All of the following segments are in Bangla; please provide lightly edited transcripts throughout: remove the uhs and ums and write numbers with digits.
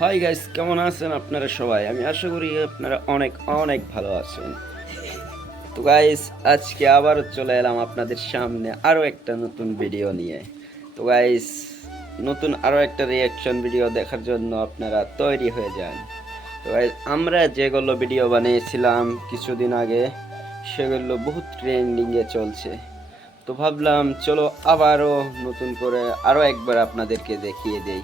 হাই গাইস, কেমন আছেন আপনারা সবাই? আমি আশা করি আপনারা অনেক অনেক ভালো আছেন। তো গাইস, আজকে আবারও চলে এলাম আপনাদের সামনে আরও একটা নতুন ভিডিও নিয়ে। তো গাইস, নতুন আরও একটা রিয়াকশন ভিডিও দেখার জন্য আপনারা তৈরি হয়ে যান। তো গাইস, আমরা যেগুলো ভিডিও বানিয়েছিলাম কিছুদিন আগে সেগুলো বহুত ট্রেন্ডিংয়ে চলছে। তো ভাবলাম চলো আবারও নতুন করে আরও একবার আপনাদেরকে দেখিয়ে দেই।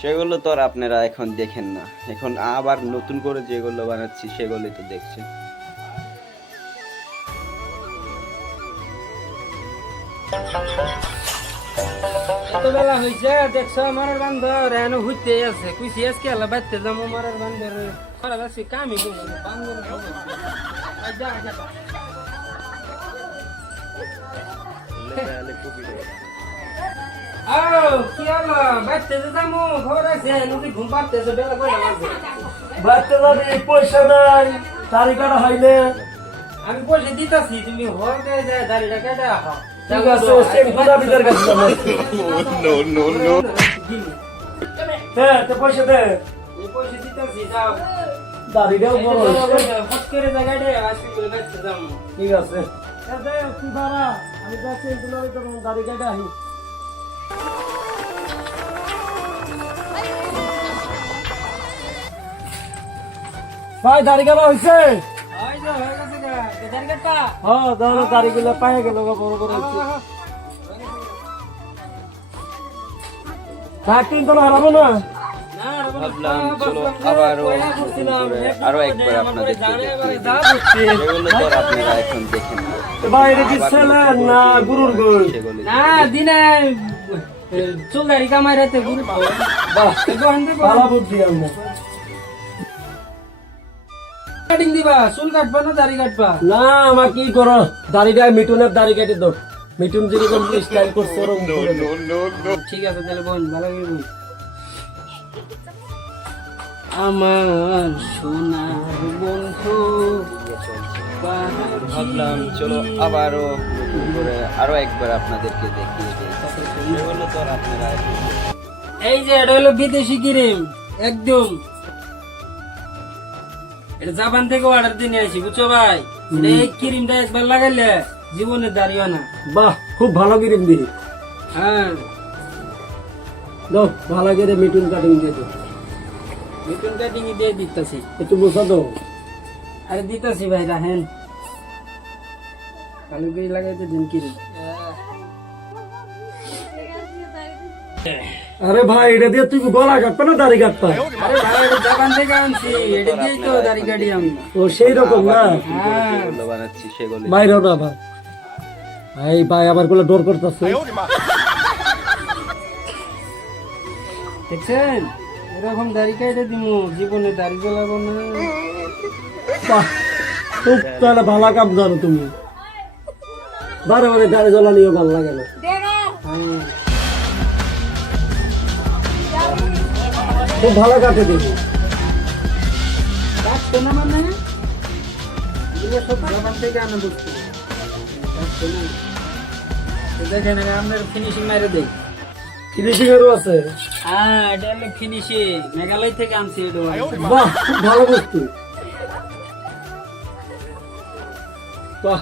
সেগুলো তো আর আপনারা এখন দেখেন না, এখন আবার নতুন করে যেগুলো বানাচ্ছি সেগুলোই তো দেখছেন। এতবেলা হয়েছে দেখছো আমার বান্ধর এনে হইতে আছে কুইছি আজকে এলা বাইতে যাবো আমার বান্ধর করা যাচ্ছে কামই করবো বান্ধর কি হলো বাইতে যাবো খবর আছে নদী ঘুম পাড়তেছে বেলা করে লাগছে বাড়তে যাবি, পয়সা নাই, তারিখ কাটা হইলে। আমি পয়সা দিতেছি তুমি হর কে যায় দাড়িটা কেটে আহো ঠিক আছে, সেগুলা বিদার কাছে যাবো। দে, তো পয়সা দে। এই পয়সা দিতেছি যাও দাড়িটাও বড় হয়েছে। ফট করে জায়গাটা আসি বলে বাইতে যাবো ঠিক আছে, দে, তুই দাঁড়া, আমি যাচ্ছি এগুলো দাড়ি কাটা আহি। ভাই দাড়ি কাটা হয়েছে? হয়ে গেছে গা দাড়ি কাটটা হ্যাঁ, দাঁড়া, দাড়িগুলো পায়ে গেল, বড় বড় হয়েছে। চারটিন তো হারাবো না। ভাবলাম চলো আবারও নতুন করে আরো একবার আপনাদেরকে দেখিয়ে দিই। সেগুলো তো আর আপনারা এখন দেখেন না, ভাই এটা কি ছেলের না গুরুর গোল? সেগুলো না দিনে চুল দাড়ি কামাই রাতে গুরু পাবো বাহ, ভালো বুদ্ধি আমরা। কাটিং দিবা চুল কাটবা না দাড়ি কাটবা না, আমার কি করো, দাড়িটা মিটুনের দাড়ি কেটে দাও। মিটুন যেরকম স্টাইল করছে ওরকম করে দাও। ঠিক আছে তাহলে বোন ভালো করে বোন আমার সোনার বন্ধু ভাবলাম চলো আবারও নতুন করে আরো একবার আপনাদেরকে দেখিয়ে দিই। সেগুলো তো আর আপনারা এখন এই যে এটা হলো বিদেশি ক্রিম একদম এটা জাপান থেকে অর্ডার দিয়ে নিয়ে আসি বুঝছো ভাই এই ক্রিমটা একবার লাগাইলে জীবনে দাঁড়িয়ে না বাহ, খুব ভালো কিরিম দিই। হ্যাঁ দাও, ভালো করে মিটুন কাটিং দিয়ে দাও। মিটুন কাটিং দিয়ে দিতেছি একটু বসা দাও। আরে দিতেছি ভাই রাহেন কালু করে লাগাইতে দিন ক্রিম আরে ভাই, এটা দিয়ে তুই গলা কাটবে না দাড়ি কাটবা? আরে ভাই এটা জাপান থেকে আনছি এটা দিয়েই তো দাড়ি কাটি আমি ও সেই রকম না, হ্যাঁ যেগুলো বানাচ্ছি সেগুলো বাইরেও না ভাই। ভাই ভাই আবার গুলো ডর করতেছে। দেখছেন এরকম দাড়ি কাটে দিমু জীবনে দাড়ি গলাবো না বাহ, খুব তাহলে ভালো কাম জানো তুমি। বারে বারে দাড়ি জ্বলানিও ভালো লাগে না। হ্যাঁ খুব ভালো কাটে দিবি। কাটছে না মানে এগুলো সব জাপান থেকে আনা বস্তু কাটছে না দেখেন আপনার ফিনিশিং মাইরে দেই ফিনিশিং এরও আছে। হ্যাঁ এটা হলো ফিনিশিং মেঘালয় থেকে আনছি এটা বাহ, খুব ভালো বস্তু। বাহ,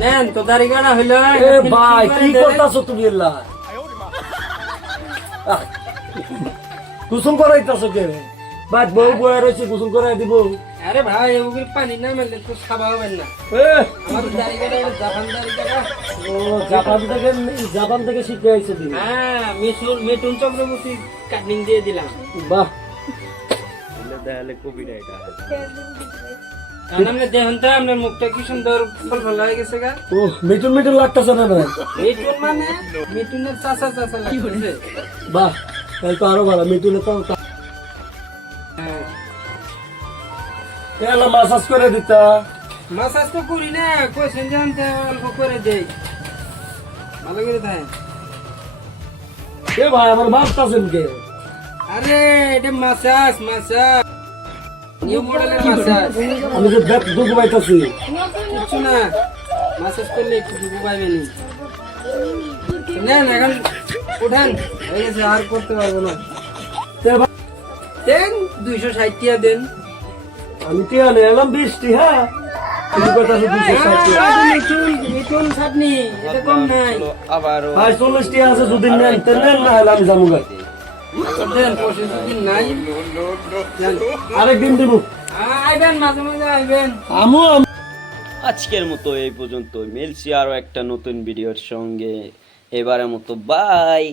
নেন তো দাড়ি কাটা হইলো এ ভাই, কি করতেছো তুমি? এল্লা গোসল করাইতেছো কে? ভাই বউ বয়ে রয়েছে, গোসল করাই দিব। আরে ভাই ওগুলো পানি না মেলে তো খাওয়া হবে না এ, আমার দাড়ি কাটা এটা জাপান দাড়ি কাটা ও জাপান থেকে শিখে আইছে তুমি। হ্যাঁ মিঠুন চক্রবর্তী কাটিং দিয়ে দিলাম বাহ, দেখালে কবিরা এটা আমরা দেখুন তো আপনার মুখটা কি সুন্দর ফল ফল হয়ে গেছে গা ও মিটুন মিটুন লাগতেছে না ভাই? মিঠুন মানে মিঠুনের চাচা চাচা লাগছে বাহ, তাই তো আরো ভালো। মিটুনে তো হ্যাঁ এলা মাসাজ করে দিতা। মাসাজ তো করি না কোয়েশ্চেন জানতে অল্প করে দেই ভালো করে দেয় এ ভাই আমার মারতাছেন কে? আরে এটা মাসাজ মাসাজ নিউ মডেলের মাসাজ আমি যে দেখ দুঃখ পাইতাছি। কিছু না মাসাজ করলে একটু দুঃখ পাইবেনি নেন এখন উঠান হয়ে গেছে আর করতে পারবো না এ ভাই, দেন 260 টাকা দেন আমি টিয়া নিয়ে এলাম 20 টি, হ্যাঁ তুমি কইতাছো 260 টি। মিঠুন চাটনি এটা কম নাই চলো আবারও ভাই 40 টি আছে, যদি নেন তো নেন, না হলে আমি যাবো গা। দেন পয়সা যদি নাই দেন। আরেকদিন দিব আইবেন মাঝে মাঝে আইবেন আমু। আজকের মতো এই পর্যন্ত, মিলছি আরো একটা নতুন ভিডিওর সঙ্গে। এবারের মতো বাই।